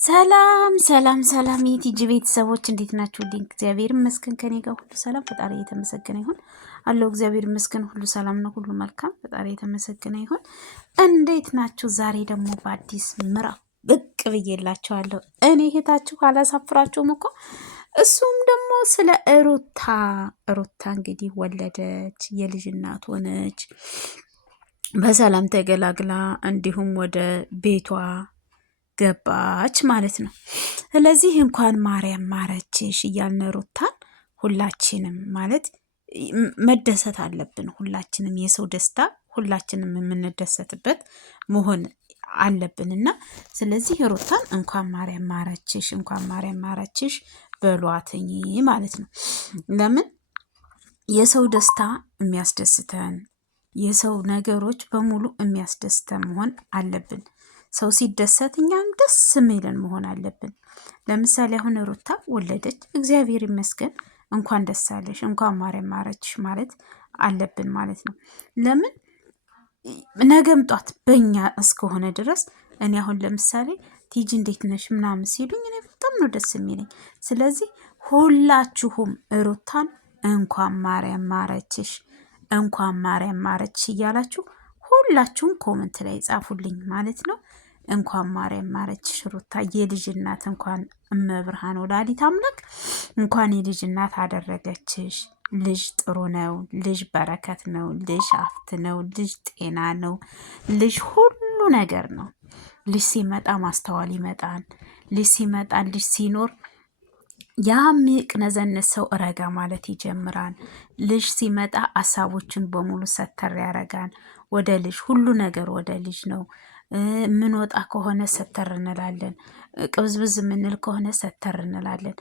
ሰላም ሰላም ሰላም የቲጂ ቤተሰቦች እንዴት ናችሁ? እግዚአብሔር ይመስገን ከኔ ጋር ሁሉ ሰላም፣ ፈጣሪ የተመሰገነ ይሁን አለው። እግዚአብሔር ይመስገን ሁሉ ሰላም ነው፣ ሁሉ መልካም፣ ፈጣሪ የተመሰገነ ይሁን። እንዴት ናችሁ? ዛሬ ደግሞ በአዲስ ምዕራፍ ብቅ ብዬላችኋለሁ። እኔ እህታችሁ አላሳፍራችሁም እኮ። እሱም ደግሞ ስለ ሩታ እንግዲህ ወለደች፣ የልጅ እናት ሆነች፣ በሰላም ተገላግላ እንዲሁም ወደ ቤቷ ገባች ማለት ነው። ስለዚህ እንኳን ማርያም ማረችሽ እያልን ሩታን ሁላችንም ማለት መደሰት አለብን። ሁላችንም የሰው ደስታ ሁላችንም የምንደሰትበት መሆን አለብን እና ስለዚህ ሩታን እንኳን ማርያም ማረችሽ፣ እንኳን ማርያም ማረችሽ በሏትኝ ማለት ነው። ለምን የሰው ደስታ የሚያስደስተን የሰው ነገሮች በሙሉ የሚያስደስተን መሆን አለብን። ሰው ሲደሰት እኛም ደስ የሚለን መሆን አለብን። ለምሳሌ አሁን ሩታ ወለደች፣ እግዚአብሔር ይመስገን፣ እንኳን ደስ አለሽ፣ እንኳን ማርያም ማረችሽ ማለት አለብን ማለት ነው። ለምን ነገም ጧት በእኛ እስከሆነ ድረስ እኔ አሁን ለምሳሌ ቲጂ እንዴት ነሽ ምናምን ሲሉኝ እኔ በጣም ነው ደስ የሚለኝ። ስለዚህ ሁላችሁም ሩታን እንኳን ማርያም ማረችሽ፣ እንኳን ማርያም ማረችሽ እያላችሁ ሁላችሁም ኮመንት ላይ ጻፉልኝ ማለት ነው። እንኳን ማርያም ማረችሽ ሩታ የልጅ እናት፣ እንኳን እመብርሃን ወላዲተ አምላክ እንኳን የልጅ እናት አደረገችሽ። ልጅ ጥሩ ነው፣ ልጅ በረከት ነው፣ ልጅ ሀብት ነው፣ ልጅ ጤና ነው፣ ልጅ ሁሉ ነገር ነው። ልጅ ሲመጣ ማስተዋል ይመጣል። ልጅ ሲመጣ ልጅ ሲኖር የሚቅነዘነዝ ሰው ረጋ ማለት ይጀምራል። ልጅ ሲመጣ ሀሳቦችን በሙሉ ሰተር ያደርጋል። ወደ ልጅ ሁሉ ነገር ወደ ልጅ ነው። ምንወጣ ከሆነ ሰተር እንላለን። ቅብዝብዝ የምንል ከሆነ ሰተር እንላለን።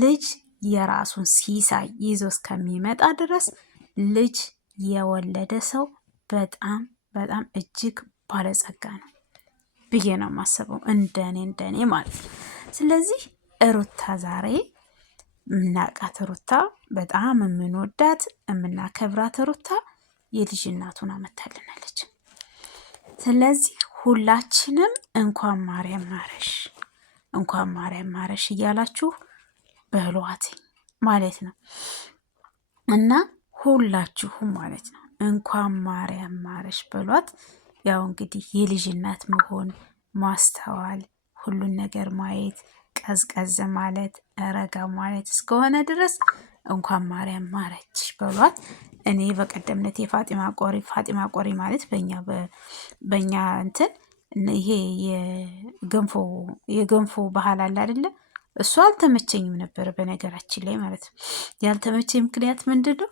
ልጅ የራሱን ሲሳይ ይዞ እስከሚመጣ ድረስ ልጅ የወለደ ሰው በጣም በጣም እጅግ ባለጸጋ ነው ብዬ ነው የማስበው፣ እንደኔ ማለት ነው። ስለዚህ ሩታ ዛሬ የምናውቃት ሩታ፣ በጣም የምንወዳት የምናከብራት ሩታ የልጅ እናቱን አመታልናለች። ስለዚህ ሁላችንም እንኳን ማርያም ማረሽ፣ እንኳን ማርያም ማረሽ እያላችሁ በሏት ማለት ነው እና ሁላችሁም ማለት ነው እንኳን ማርያም ማረሽ በሏት። ያው እንግዲህ የልጅ እናት መሆን ማስተዋል፣ ሁሉን ነገር ማየት፣ ቀዝቀዝ ማለት፣ ረጋ ማለት እስከሆነ ድረስ እንኳን ማርያም ማረች በሏት። እኔ በቀደምነት ፋጢማ ቆሪ ማለት በእኛ እንትን ይሄ የገንፎ ባህል አለ አይደለ? እሱ አልተመቸኝም ነበር በነገራችን ላይ ማለት ነው። ያልተመቸኝ ምክንያት ምንድን ነው?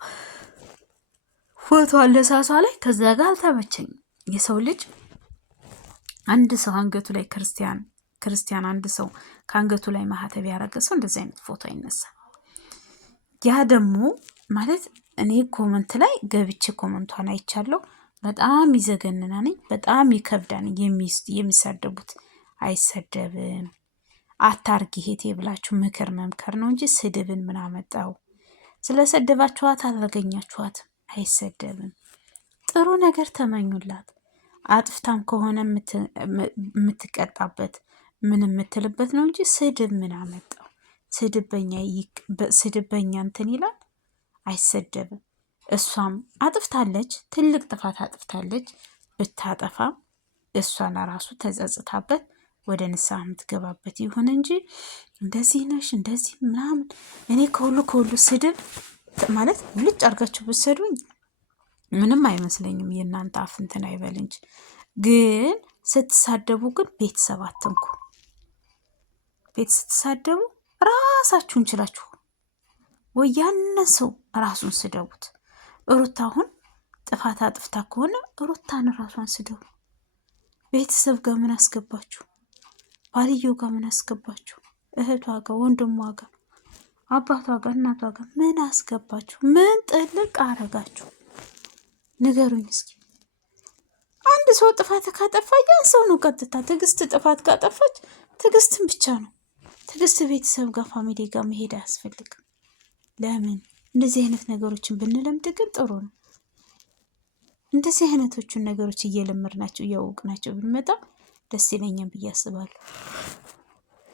ፎቶ አለሳሷ ላይ ከዛ ጋር አልተመቸኝም። የሰው ልጅ አንድ ሰው አንገቱ ላይ ክርስቲያን አንድ ሰው ከአንገቱ ላይ ማህተብ ያደረገ ሰው እንደዚህ አይነት ፎቶ አይነሳም። ያ ደግሞ ማለት እኔ ኮመንት ላይ ገብቼ ኮመንቷን አይቻለሁ። በጣም ይዘገንናነኝ፣ በጣም ይከብዳን። የሚሳደቡት አይሰደብም፣ አታርጊ ሄቴ ብላችሁ ምክር መምከር ነው እንጂ ስድብን ምን አመጣው? ስለሰደባችኋት አላገኛችኋትም፣ አይሰደብም። ጥሩ ነገር ተመኙላት። አጥፍታም ከሆነ የምትቀጣበት ምን የምትልበት ነው እንጂ ስድብ ምን አመጣው? ስድብ በኛ እንትን ይላል፣ አይሰደብም። እሷም አጥፍታለች፣ ትልቅ ጥፋት አጥፍታለች። ብታጠፋም እሷን ራሱ ተጸጽታበት ወደ ንስሐ የምትገባበት ይሁን እንጂ እንደዚህ ነሽ እንደዚህ ምናምን። እኔ ከሁሉ ስድብ ማለት ልጭ አድርጋችሁ ብትሰዱኝ ምንም አይመስለኝም፣ የእናንተ አፍ እንትን አይበል እንጂ። ግን ስትሳደቡ ግን ቤተሰብ አትንኩ። ቤት ስትሳደቡ ራሳችሁን ችላችሁ ወይ ያንን ሰው ራሱን ስደቡት። ሩታ አሁን ጥፋት አጥፍታ ከሆነ ሩታን ራሷን ስደቡ። ቤተሰብ ጋር ምን አስገባችሁ? ባልየው ጋር ምን አስገባችሁ? እህቷ ጋር፣ ወንድሟ ጋር፣ አባቷ ጋር፣ እናቷ ጋር ምን አስገባችሁ? ምን ጥልቅ አረጋችሁ? ንገሩኝ እስኪ። አንድ ሰው ጥፋት ካጠፋ ያን ሰው ነው ቀጥታ። ትዕግስት ጥፋት ካጠፋች ትዕግስትን ብቻ ነው። ትዕግስት ቤተሰብ ጋር ፋሚሊ ጋር መሄድ አያስፈልግም። ለምን እንደዚህ አይነት ነገሮችን ብንለምድ ግን ጥሩ ነው። እንደዚህ አይነቶቹን ነገሮች እየለመድናቸው እያወቅናቸው ብንመጣ ደስ ይለኛል ብዬ አስባለሁ።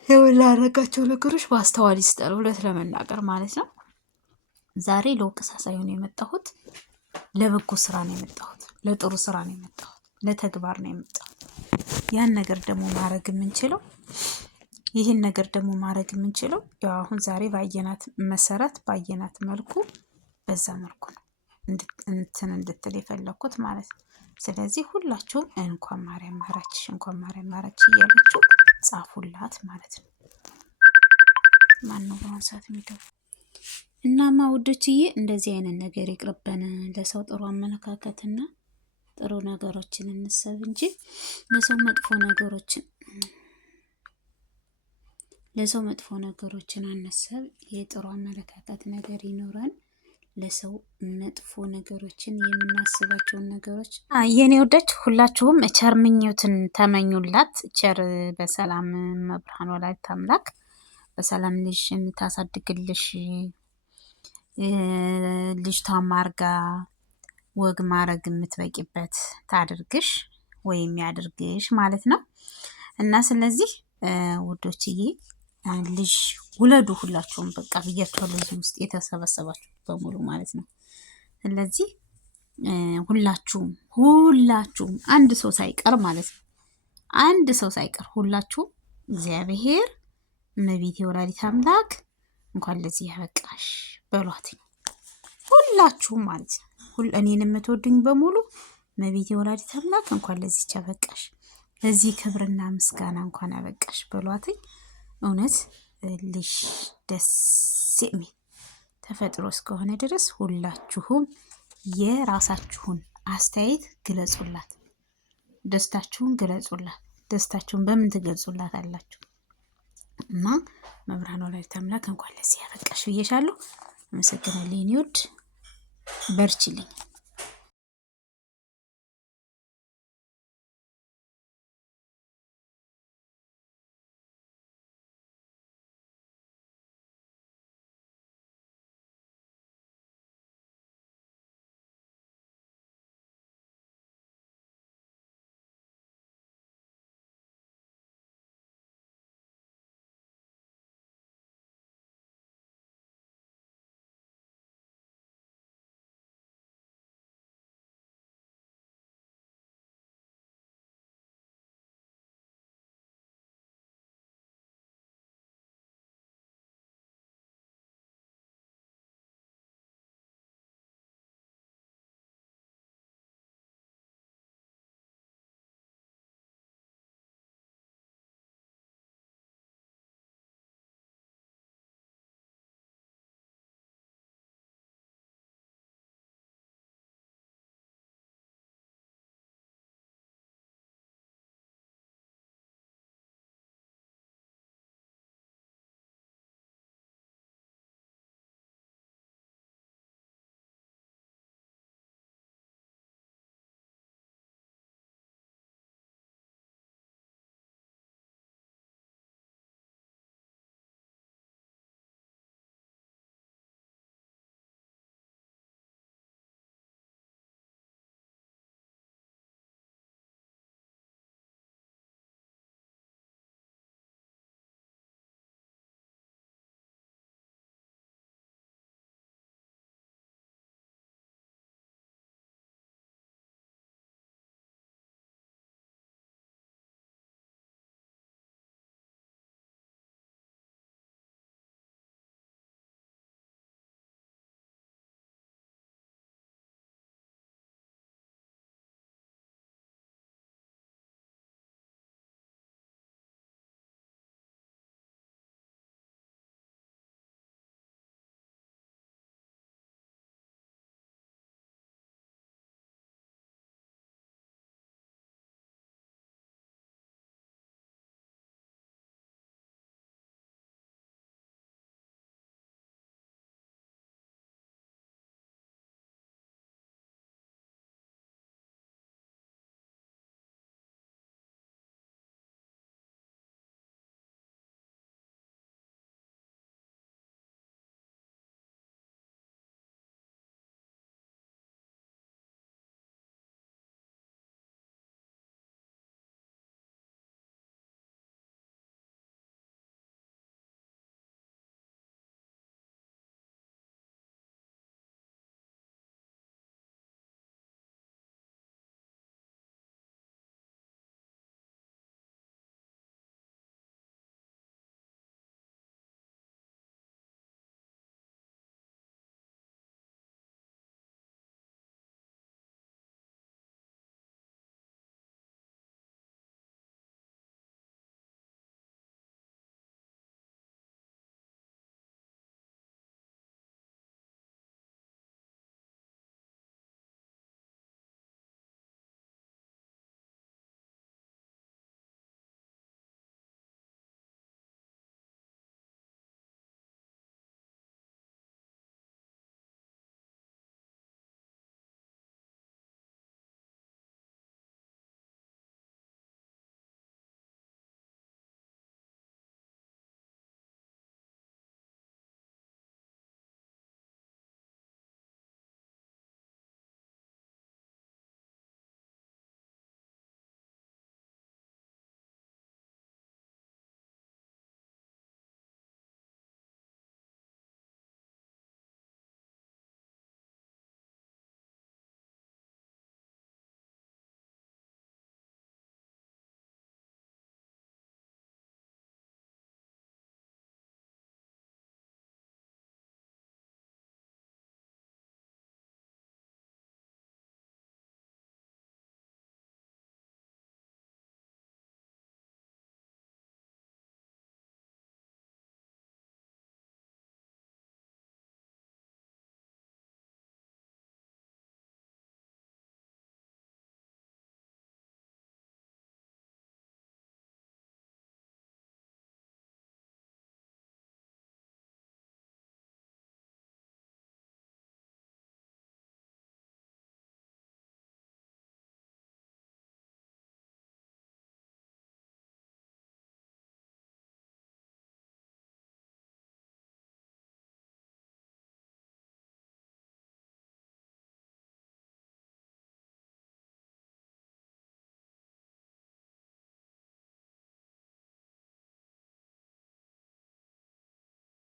የምናደርጋቸው ነገሮች ማስተዋል ይስጠን፣ እውነት ለመናገር ማለት ነው። ዛሬ ለወቀሳ ሳይሆን የመጣሁት ለበጎ ስራ ነው የመጣሁት፣ ለጥሩ ስራ ነው የመጣሁት፣ ለተግባር ነው የመጣሁት። ያን ነገር ደግሞ ማድረግ የምንችለው ይህን ነገር ደግሞ ማድረግ የምንችለው ያው አሁን ዛሬ ባየናት መሰረት ባየናት መልኩ በዛ መልኩ ነው እንትን እንድትል የፈለኩት ማለት ነው። ስለዚህ ሁላችሁም እንኳን ማርያም ማራችሽ፣ እንኳን ማርያም ማራችሽ እያለችሁ ጻፉላት ማለት ነው። ማነው በአሁኑ ሰዓት የሚደው? እናማ ውዶችዬ እንደዚህ አይነት ነገር ይቅርበን። ለሰው ጥሩ አመለካከትና ጥሩ ነገሮችን እንሰብ እንጂ ለሰው መጥፎ ነገሮችን አነሰብ። የጥሩ አመለካከት ነገር ይኖረን። ለሰው መጥፎ ነገሮችን የምናስባቸውን ነገሮች የኔ ወደች ሁላችሁም ቸር ምኞትን ተመኙላት። ቸር በሰላም መብርሃን ወላዲተ አምላክ በሰላም ልጅን ታሳድግልሽ፣ ልጅቷን ማርጋ ወግ ማረግ የምትበቂበት ታድርግሽ ወይም ያድርግሽ ማለት ነው። እና ስለዚህ ውዶችዬ ልጅ ውለዱ ሁላችሁም በቃ ብያችኋለሁ። እዚህ ውስጥ የተሰበሰባችሁ በሙሉ ማለት ነው። ስለዚህ ሁላችሁም አንድ ሰው ሳይቀር ማለት ነው፣ አንድ ሰው ሳይቀር ሁላችሁም እግዚአብሔር እመቤቴ ወላዲተ አምላክ እንኳን ለዚህ ያበቃሽ በሏት። ሁላችሁም ማለት ነው። እኔን የምትወዱኝ በሙሉ እመቤቴ ወላዲተ አምላክ እንኳን ለዚህ ያበቃሽ፣ ለዚህ ክብርና ምስጋና እንኳን ያበቃሽ በሏትኝ። እውነት ልጅ ደስ የሚል ተፈጥሮ እስከሆነ ድረስ ሁላችሁም የራሳችሁን አስተያየት ግለጹላት፣ ደስታችሁን ግለጹላት። ደስታችሁን በምን ትገልጹላት አላችሁ? እና መብርሃን ወላዲተ አምላክ እንኳን ለዚህ ያበቃሽ ብዬሻለሁ። አመሰግናለሁ። የኔ ውድ በርቺልኝ።